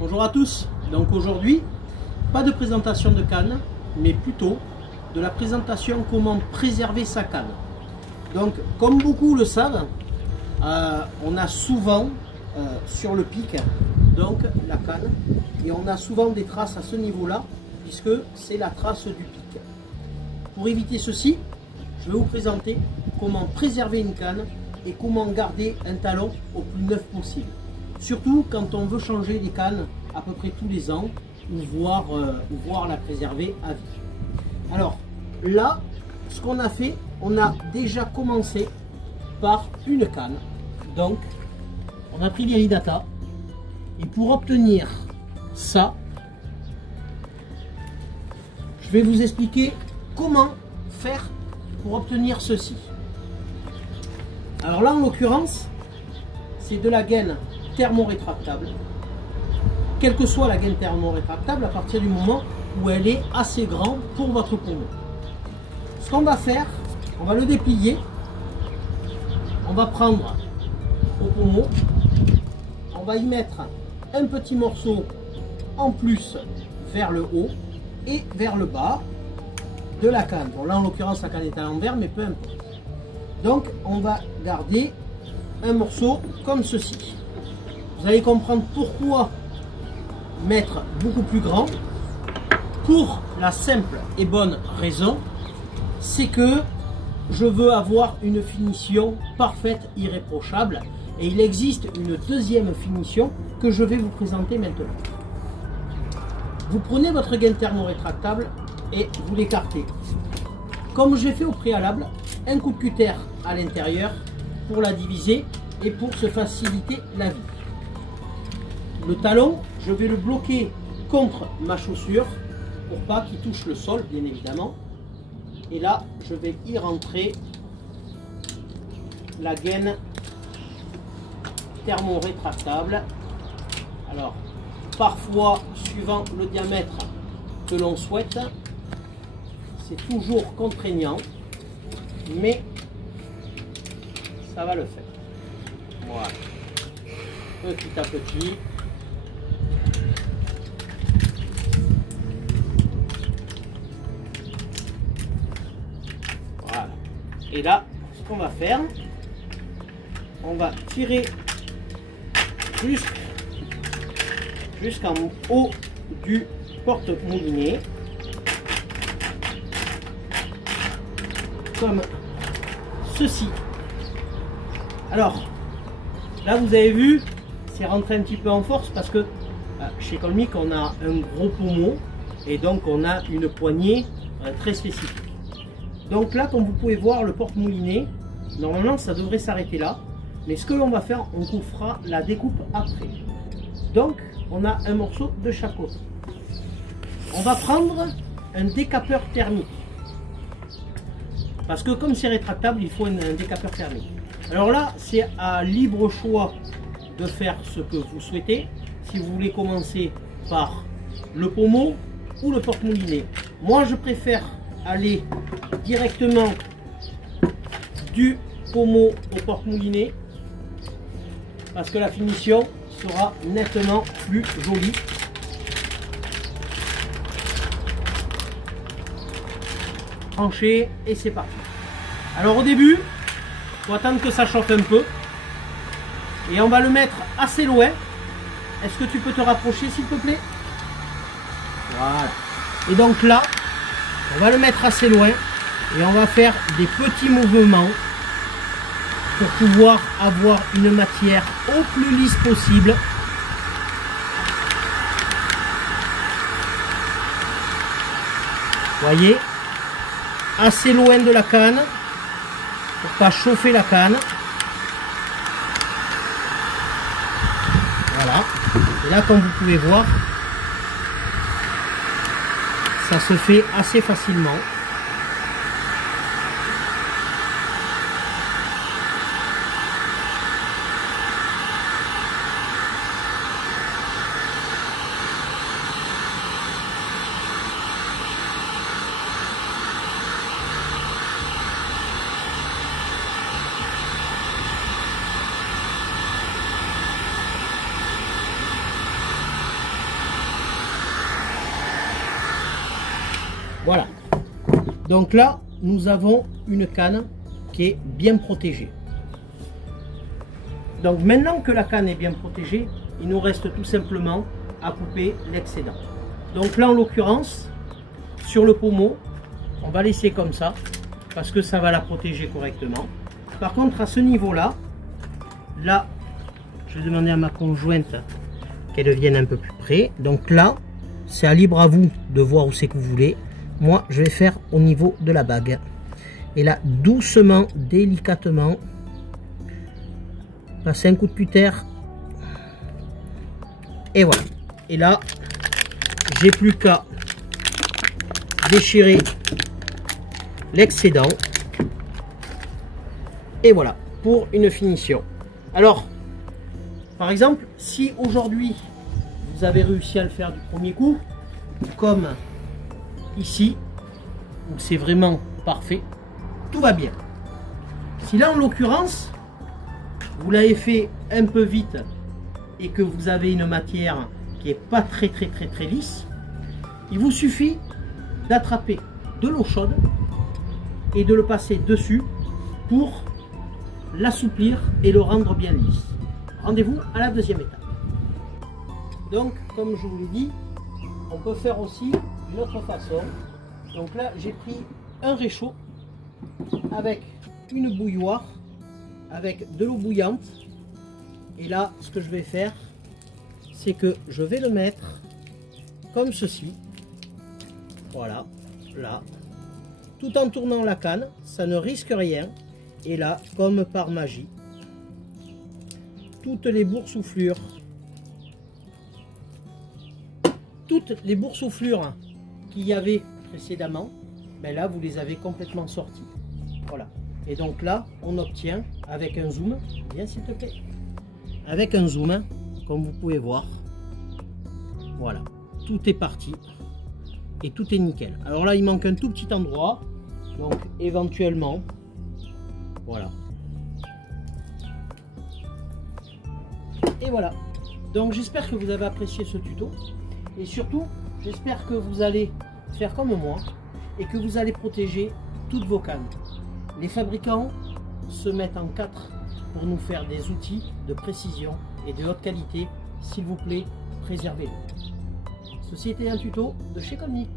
Bonjour à tous. Donc aujourd'hui, pas de présentation de canne, mais plutôt de la présentation comment préserver sa canne. Donc comme beaucoup le savent, on a souvent sur le pic donc la canne et on a souvent des traces à ce niveau-là puisque c'est la trace du pic. Pour éviter ceci, je vais vous présenter comment préserver une canne et comment garder un talon au plus neuf possible. Surtout quand on veut changer les cannes à peu près tous les ans ou voir la préserver à vie. Alors là, ce qu'on a fait, on a déjà commencé par une canne. Donc, on a pris l'Iridata et pour obtenir ça, je vais vous expliquer comment faire pour obtenir ceci. Alors là, en l'occurrence, c'est de la gaine thermorétractable. Quelle que soit la gaine thermorétractable, à partir du moment où elle est assez grande pour votre pommeau. Ce qu'on va faire, on va le déplier. On va prendre au pommeau, on va y mettre un petit morceau en plus vers le haut et vers le bas de la canne. Bon, là, en l'occurrence, la canne est à l'envers, mais peu importe. Donc, on va garder un morceau comme ceci. Vous allez comprendre pourquoi mettre beaucoup plus grand. Pour la simple et bonne raison, c'est que je veux avoir une finition parfaite, irréprochable. Et il existe une deuxième finition que je vais vous présenter maintenant. Vous prenez votre gaine thermorétractable et vous l'écartez. Comme j'ai fait au préalable, un coup de cutter à l'intérieur pour la diviser et pour se faciliter la vie. Le talon, je vais le bloquer contre ma chaussure pour pas qu'il touche le sol, bien évidemment. Et là, je vais y rentrer la gaine thermorétractable. Alors, parfois, suivant le diamètre que l'on souhaite, c'est toujours contraignant, mais ça va le faire. Voilà. Petit à petit. Voilà. Et là, ce qu'on va faire, on va tirer jusqu'en haut du porte-moulinet, comme ceci. Alors, là vous avez vu, c'est rentré un petit peu en force parce que chez Colmic on a un gros pommeau et donc on a une poignée très spécifique. Donc là, comme vous pouvez voir, le porte-moulinet, normalement ça devrait s'arrêter là, mais ce que l'on va faire, on vous fera la découpe après. Donc on a un morceau de chaque côté. On va prendre un décapeur thermique. Parce que comme c'est rétractable, il faut un décapeur thermique. Alors là, c'est à libre choix de faire ce que vous souhaitez. Si vous voulez commencer par le pommeau ou le porte-moulinet. Moi, je préfère aller directement du pommeau au porte-moulinet. Parce que la finition sera nettement plus jolie. Tranché et c'est parti. Alors au début, il faut attendre que ça chauffe un peu. Et on va le mettre assez loin. Est-ce que tu peux te rapprocher s'il te plaît? Voilà. Et donc là, on va le mettre assez loin. Et on va faire des petits mouvements pour pouvoir avoir une matière au plus lisse possible. Voyez, assez loin de la canne pour pas chauffer la canne. Voilà. Et là, comme vous pouvez voir, ça se fait assez facilement. Voilà. Donc là, nous avons une canne qui est bien protégée. Donc maintenant que la canne est bien protégée, il nous reste tout simplement à couper l'excédent. Donc là, en l'occurrence, sur le pommeau, on va laisser comme ça, parce que ça va la protéger correctement. Par contre, à ce niveau-là, là, je vais demander à ma conjointe qu'elle vienne un peu plus près. Donc là, c'est à libre à vous de voir où c'est que vous voulez. Moi, je vais faire au niveau de la bague. Et là, doucement, délicatement, passer un coup de cutter. Et voilà. Et là, j'ai plus qu'à déchirer l'excédent. Et voilà, pour une finition. Alors, par exemple, si aujourd'hui, vous avez réussi à le faire du premier coup, comme ici, où c'est vraiment parfait, tout va bien. Si là, en l'occurrence, vous l'avez fait un peu vite et que vous avez une matière qui est pas très lisse, il vous suffit d'attraper de l'eau chaude et de le passer dessus pour l'assouplir et le rendre bien lisse. Rendez-vous à la deuxième étape. Donc, comme je vous l'ai dit, on peut faire aussi d'une autre façon. Donc là, j'ai pris un réchaud avec une bouilloire, avec de l'eau bouillante. Et là, ce que je vais faire, c'est que je vais le mettre comme ceci. Voilà, là. Tout en tournant la canne, ça ne risque rien. Et là, comme par magie, toutes les boursouflures qu'il y avait précédemment, ben là, vous les avez complètement sorties. Voilà. Et donc là, on obtient avec un zoom, viens s'il te plaît, avec un zoom, comme vous pouvez voir, voilà, tout est parti et tout est nickel. Alors là, il manque un tout petit endroit, donc éventuellement, voilà. Et voilà. Donc j'espère que vous avez apprécié ce tuto et surtout, j'espère que vous allez faire comme moi et que vous allez protéger toutes vos cannes. Les fabricants se mettent en quatre pour nous faire des outils de précision et de haute qualité. S'il vous plaît, préservez-les. Ceci était un tuto de chez Colnic.